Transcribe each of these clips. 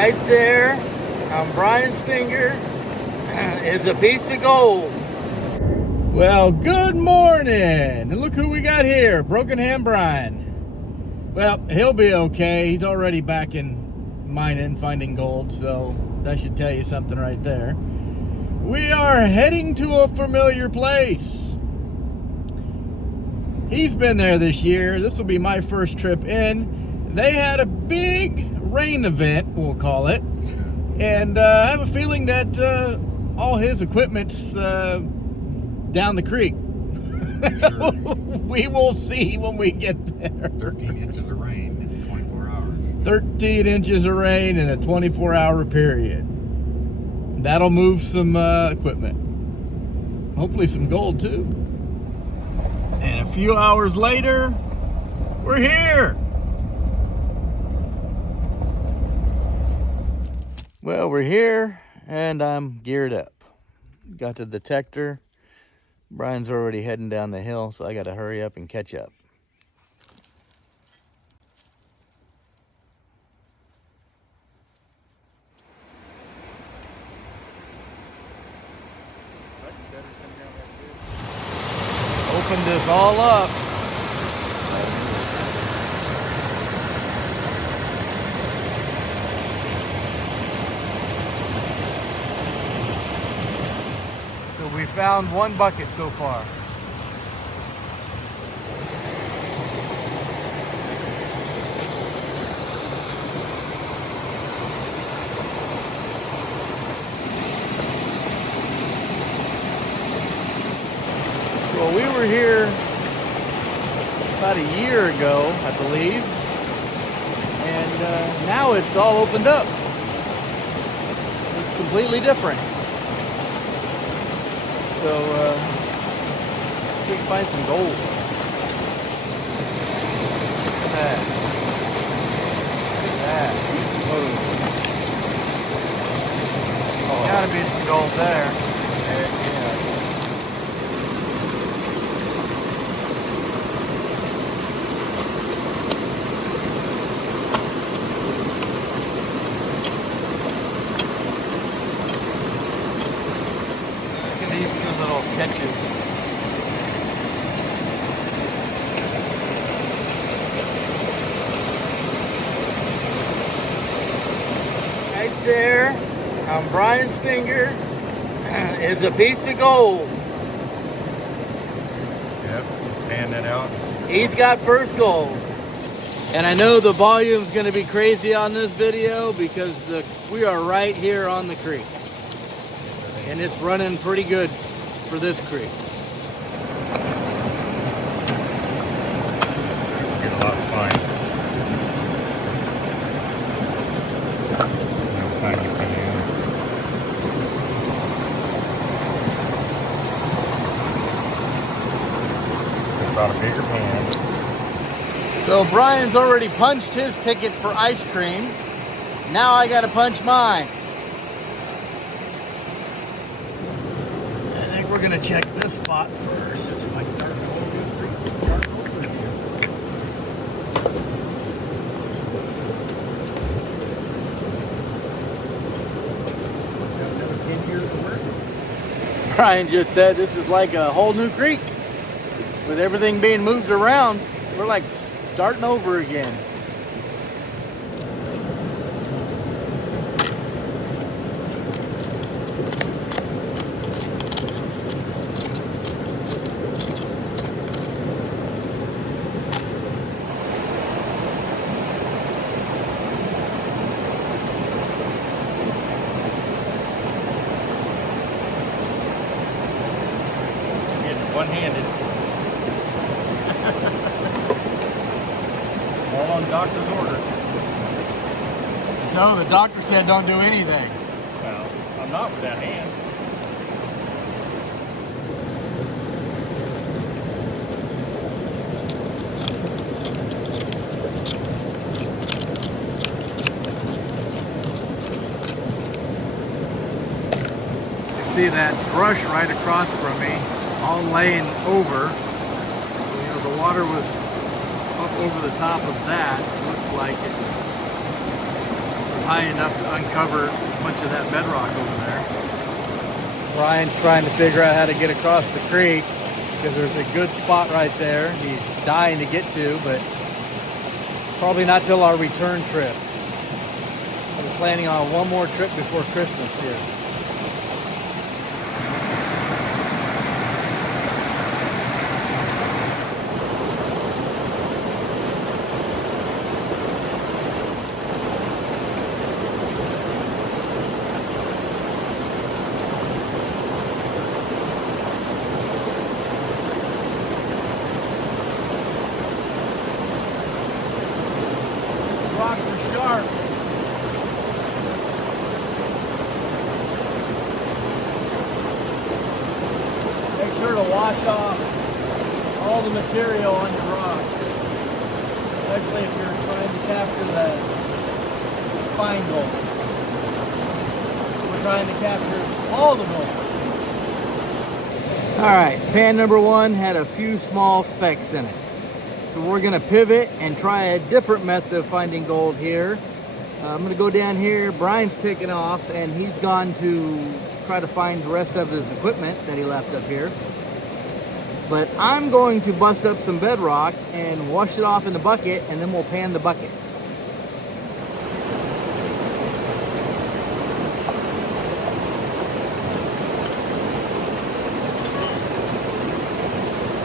Right there on Brian's finger is a piece of gold. Well, good morning. And look who we got here, Broken Hand Brian. Well, he'll be okay. He's already back in mining, finding gold, so that should tell you something right there. We are heading to a familiar place. He's been there this year. This will be my first trip in. They had a big rain event, we'll call it. And I have a feeling that all his equipment's down the creek. Sure. We will see when we get there. 13 inches of rain in 24 hours. 13 inches of rain in a 24-hour period. That'll move some equipment. Hopefully some gold too. And a few hours later, we're here. Well, we're here and I'm geared up. Got the detector. Brian's already heading down the hill, so I got to hurry up and catch up. Open this all up. So we found one bucket so far. Well, we were here about a year ago, I believe, and now it's all opened up. It's completely different. So, we can find some gold. Look at that. Look at that. Whoa. Oh. Gotta be some gold there. Heck yeah. Catches. Right there on Brian's finger is a piece of gold. Yep, pan that out. He's got first gold. And I know the volume's going to be crazy on this video because we are right here on the creek. And it's running pretty good for this creek. Get a lot of fine. No tiny pan. Just about a bigger pan. So Brian's already punched his ticket for ice cream. Now I gotta punch mine. We're gonna check this spot first. Brian just said this is like a whole new creek. With everything being moved around, we're like starting over again. One-handed. All on doctor's order. No, the doctor said don't do anything. Well, I'm not with that hand. You see that brush right across from me, all laying over. You know, the water was up over the top of that. Looks like it was high enough to uncover a bunch of that bedrock over there. Brian's trying to figure out how to get across the creek because there's a good spot right there he's dying to get to, but probably not till our return trip. We're planning on one more trip before Christmas here. Rocks are sharp. Make sure to wash off all the material on your rock, especially if you're trying to capture the fine gold. We're trying to capture all the gold. All right, pan number one had a few small specks in it. So we're gonna pivot and try a different method of finding gold here. I'm gonna go down here. Brian's taken off and he's gone to try to find the rest of his equipment that he left up here. But I'm going to bust up some bedrock and wash it off in the bucket, and then we'll pan the bucket.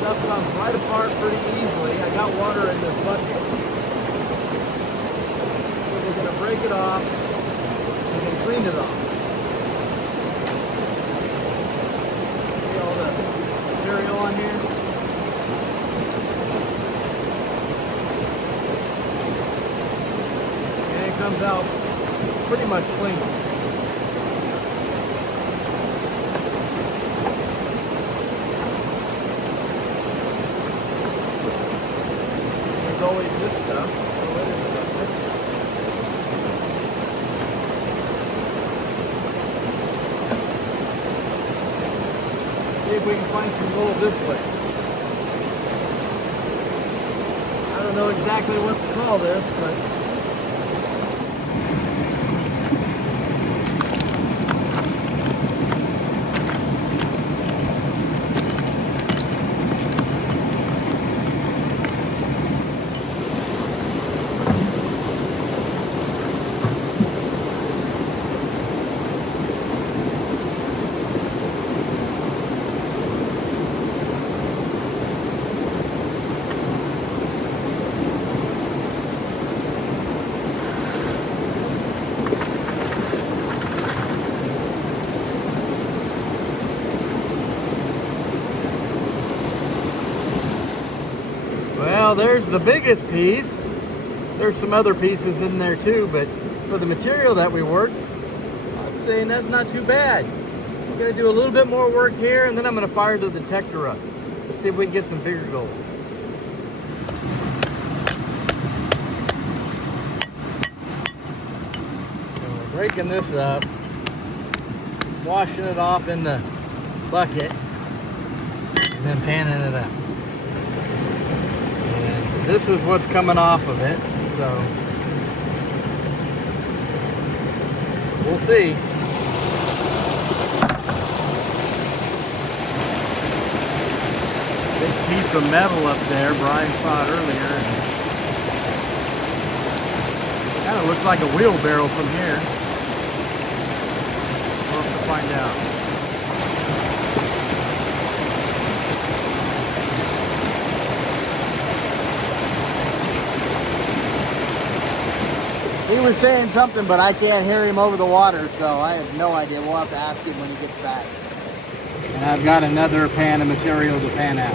Stuff comes right apart pretty easily. I got water in this bucket. So we're going to break it off and then clean it off. See all the material on here? And it comes out pretty much clean. Always this stuff. See if we can find some gold this way. I don't know exactly what to call this, but well, there's the biggest piece. There's some other pieces in there too, but for the material that we worked, I'm saying that's not too bad. I'm gonna do a little bit more work here, and then I'm gonna fire the detector up. Let's see if we can get some bigger gold. And we're breaking this up, washing it off in the bucket, and then panning it up. This is what's coming off of it, so we'll see. Big piece of metal up there, Brian saw it earlier. Kind of looks like a wheelbarrow from here. We'll have to find out. He was saying something, but I can't hear him over the water, so I have no idea. We'll have to ask him when he gets back. And I've got another pan of material to pan out.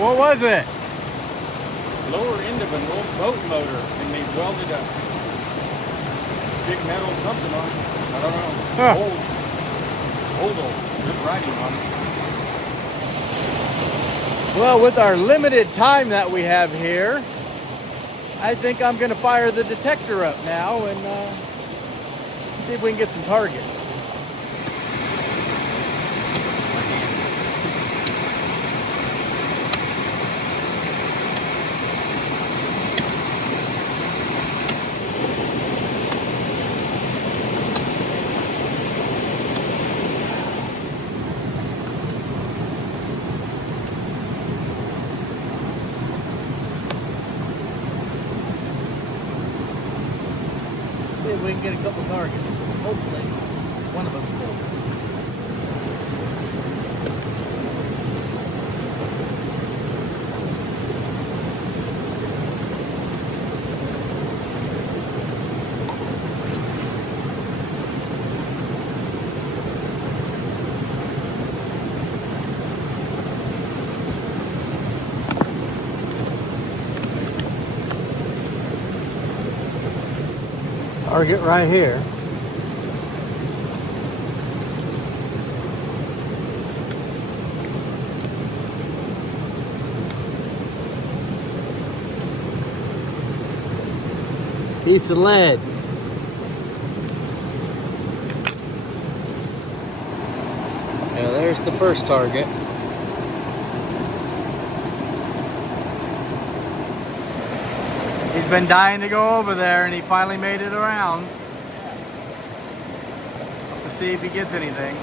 What was it? Lower end of an old boat motor, and they welded a big metal something on it. I don't know. Huh. Old, good writing on it. Well, with our limited time that we have here, I think I'm going to fire the detector up now and See if we can get some targets. See if we can get a couple targets. Hopefully, one of them. Target right here. Piece of lead. Yeah, there's the first target. He's been dying to go over there, and he finally made it around to see if he gets anything.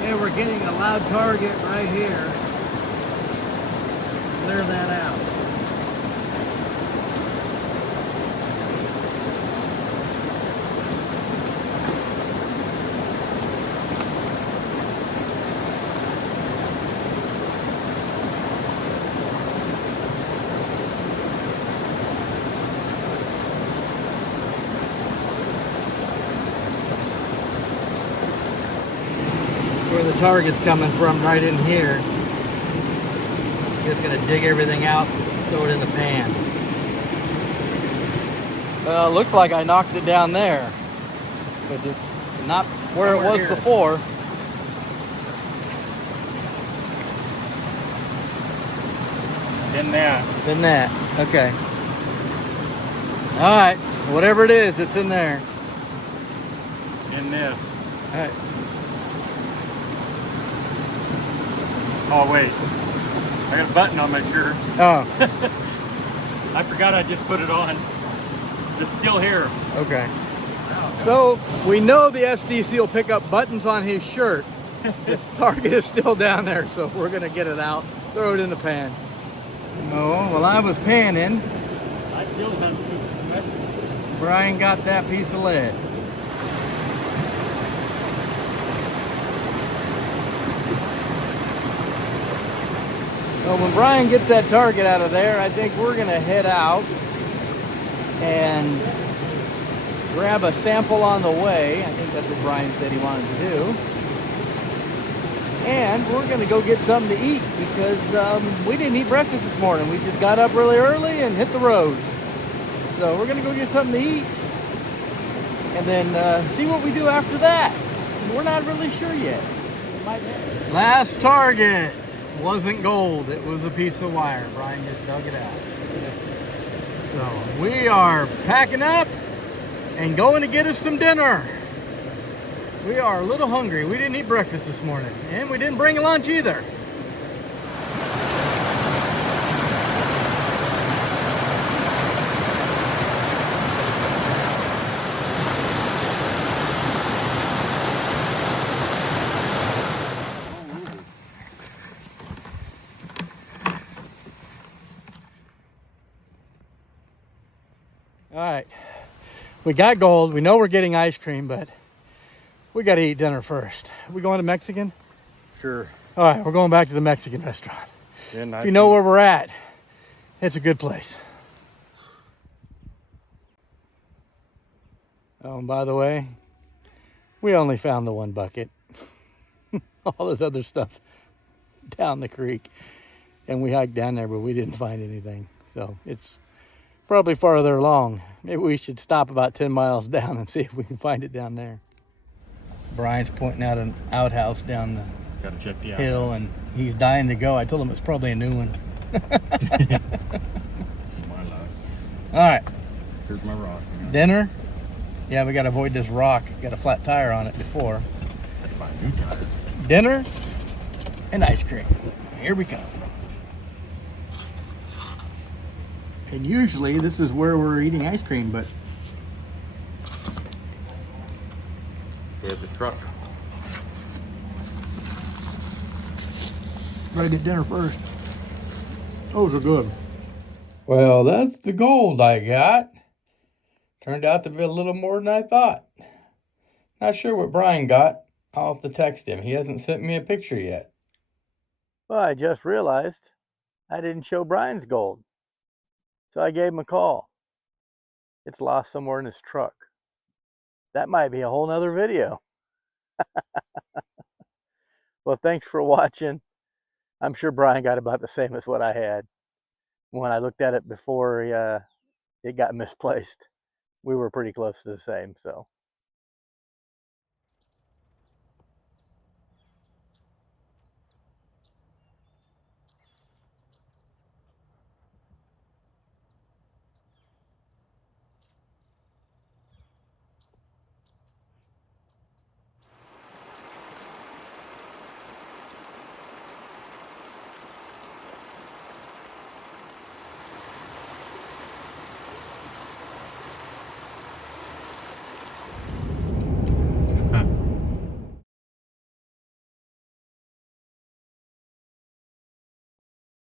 Yeah, we're getting a loud target right here. Clear that out. Where the target's coming from, right in here. Just gonna dig everything out, throw it in the pan. Well, it looks like I knocked it down there, but it's not where it was before. In that. In that, okay. All right, whatever it is, it's in there. In this. All right. Oh, wait. I got a button on my shirt. Oh, I forgot I just put it on. It's still here. okay. So we know the SDC will pick up buttons on his shirt. The target is still down there, so we're gonna get it out, throw it in the pan. Oh, well, I was panning. I still have Brian got that piece of lead. So when Brian gets that target out of there, I think we're gonna head out and grab a sample on the way. I think that's what Brian said he wanted to do. And we're gonna go get something to eat because we didn't eat breakfast this morning. We just got up really early and hit the road. So we're gonna go get something to eat and then see what we do after that. We're not really sure yet. Last target wasn't gold, it was a piece of wire. Brian just dug it out. So we are packing up and going to get us some dinner. We are a little hungry. We didn't eat breakfast this morning, and we didn't bring a lunch either. All right, we got gold. We know we're getting ice cream, but we got to eat dinner first. Are we going to Mexican? Sure. All right, we're going back to the Mexican restaurant. Yeah, nice. If you know where we're at, it's a good place. Oh, and by the way, we only found the one bucket. All this other stuff down the creek. And we hiked down there, but we didn't find anything. So it's probably farther along. Maybe we should stop about 10 miles down and see if we can find it down there. Brian's pointing out an outhouse down the Gotta check the hill, outhouse. and he's dying to go. I told him it's probably a new one. My luck. All right, Here's my rock. dinner. Yeah, we got to avoid this rock. Got a flat tire on it before. Have to buy a new tire. Dinner and ice cream. Here we come. And usually this is where we're eating ice cream, but They have the truck. gotta get dinner first. Those are good. Well, that's the gold I got. Turned out to be a little more than I thought. Not sure what Brian got. I'll have to text him. He hasn't sent me a picture yet. Well, I just realized I didn't show Brian's gold. So I gave him a call. It's lost somewhere in his truck. That might be a whole nother video. Well, thanks for watching. I'm sure Brian got about the same as what I had. When I looked at it before it got misplaced, we were pretty close to the same. So